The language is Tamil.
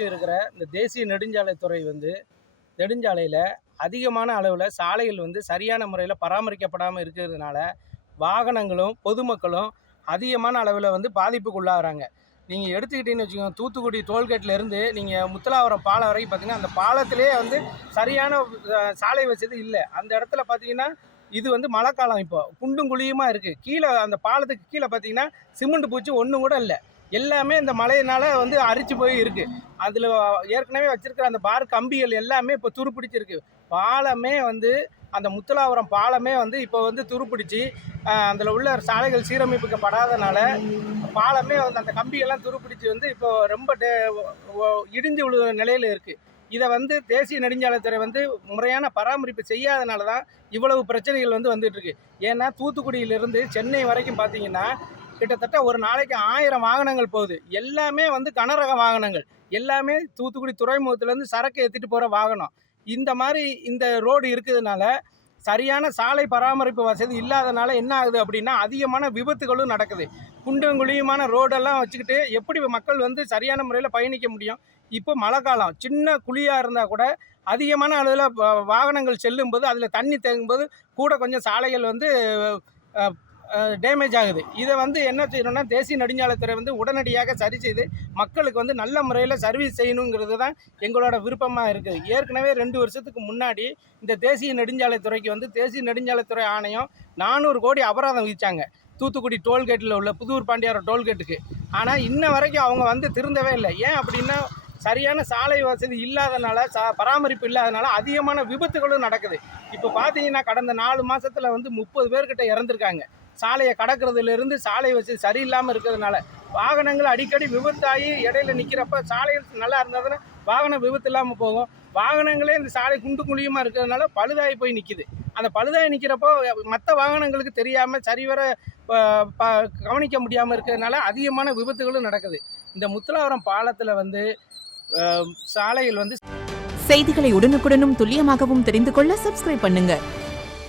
வரைக்கும் இருக்கிற இந்த தேசிய நெடுஞ்சாலைத்துறை வந்து நெடுஞ்சாலையில் அதிகமான அளவில் சாலைகள் வந்து சரியான முறையில் பராமரிக்கப்படாமல் இருக்கிறதுனால வாகனங்களும் பொதுமக்களும் அதிகமான அளவில் வந்து பாதிப்புக்குள்ளாகிறாங்க. நீங்கள் எடுத்துக்கிட்டீங்கன்னு வச்சுக்கோங்க, தூத்துக்குடி டோல்கேட்லேருந்து நீங்கள் முத்தலாவரம் பாலம் வரைக்கும் பார்த்தீங்கன்னா அந்த பாலத்திலே வந்து சரியான சாலை வசதி இல்லை. அந்த இடத்துல பார்த்தீங்கன்னா இது வந்து மழை காலம், இப்போ குண்டும் குழியுமா இருக்குது. கீழே அந்த பாலத்துக்கு கீழே பார்த்தீங்கன்னா சிமெண்ட் பூச்சி ஒன்றும் கூட இல்லை. எல்லாமே இந்த மழையினால் வந்து அரிச்சு போய் இருக்குது. அதில் ஏற்கனவே வச்சுருக்கிற அந்த பார் கம்பிகள் எல்லாமே இப்போ துருப்பிடிச்சிருக்கு. பாலமே வந்து அந்த முத்தலாவரம் பாலமே வந்து இப்போ வந்து துருப்பிடிச்சு அதில் உள்ள சாலைகள் சீரமைப்புக்கப்படாதனால பாலமே வந்து அந்த கம்பிகள்லாம் துருப்பிடிச்சு வந்து இப்போ ரொம்ப இடிஞ்சு விழு நிலையில் இருக்குது. இதை வந்து தேசிய நெடுஞ்சாலைத்துறை வந்து முறையான பராமரிப்பு செய்யாதனால தான் இவ்வளவு பிரச்சனைகள் வந்து வந்துட்டுருக்கு. ஏன்னா தூத்துக்குடியிலிருந்து சென்னை வரைக்கும் பார்த்தீங்கன்னா கிட்டத்தட்ட ஒரு நாளைக்கு 1000 வாகனங்கள் போகுது. எல்லாமே வந்து கனரக வாகனங்கள், எல்லாமே தூத்துக்குடி துறைமுகத்துலேருந்து சரக்கு ஏற்றிட்டு போகிற வாகனம். இந்த மாதிரி இந்த ரோடு இருக்கிறதுனால சரியான சாலை பராமரிப்பு வசதி இல்லாதனால என்ன ஆகுது அப்படின்னா அதிகமான விபத்துகளும் நடக்குது. குண்டும் குழியுமான ரோடெல்லாம் வச்சுக்கிட்டு எப்படி மக்கள் வந்து சரியான முறையில் பயணிக்க முடியும்? இப்போ மழை காலம், சின்ன குழியாக இருந்தால் கூட அதிகமான அளவில் வாகனங்கள் செல்லும்போது அதில் தண்ணி தேங்கும்போது கூட கொஞ்சம் சாலைகள் வந்து டேமேஜ் ஆகுது. இதை வந்து என்ன செய்யணும்னா தேசிய நெடுஞ்சாலைத்துறை வந்து உடனடியாக சரி செய்து மக்களுக்கு வந்து நல்ல முறையில் சர்வீஸ் செய்யணுங்கிறது தான் எங்களோட விருப்பமாக இருக்குது. ஏற்கனவே 2 வருஷத்துக்கு முன்னாடி இந்த தேசிய நெடுஞ்சாலைத்துறைக்கு வந்து தேசிய நெடுஞ்சாலைத்துறை ஆணையம் 400 கோடி அபராதம் விதித்தாங்க தூத்துக்குடி டோல்கேட்டில் உள்ள புதூர் பாண்டியாரம் டோல்கேட்டுக்கு. ஆனால் இன்ன வரைக்கும் அவங்க வந்து திருந்தவே இல்லை. ஏன் அப்படின்னா சரியான சாலை வசதி இல்லாதனால பராமரிப்பு இல்லாதனால அதிகமான விபத்துகளும் நடக்குது. இப்போ பார்த்தீங்கன்னா கடந்த 4 மாதத்தில் வந்து 30 பேர்கிட்ட இறந்துருக்காங்க. சாலையை கடக்கிறதுலேருந்து சாலை வசதி சரியில்லாமல் இருக்கிறதுனால வாகனங்கள் அடிக்கடி விபத்தாகி இடையில நிற்கிறப்ப சாலைகள் நல்லா இருந்தால் வாகன விபத்து இல்லாமல் போகும். வாகனங்களே இந்த சாலை குண்டு குழியுமாக இருக்கிறதுனால பழுதாகி போய் நிற்கிது. அந்த பழுதாகி நிற்கிறப்போ மற்ற வாகனங்களுக்கு தெரியாமல் சரிவர கவனிக்க முடியாமல் இருக்கிறதுனால அதிகமான விபத்துகளும் நடக்குது. இந்த முத்தலாவரம் பாலத்தில் வந்து சாலைகள் வந்து செய்திகளை உடனுக்குடனும் துல்லியமாகவும் தெரிந்து கொள்ள சப்ஸ்கிரைப் பண்ணுங்க.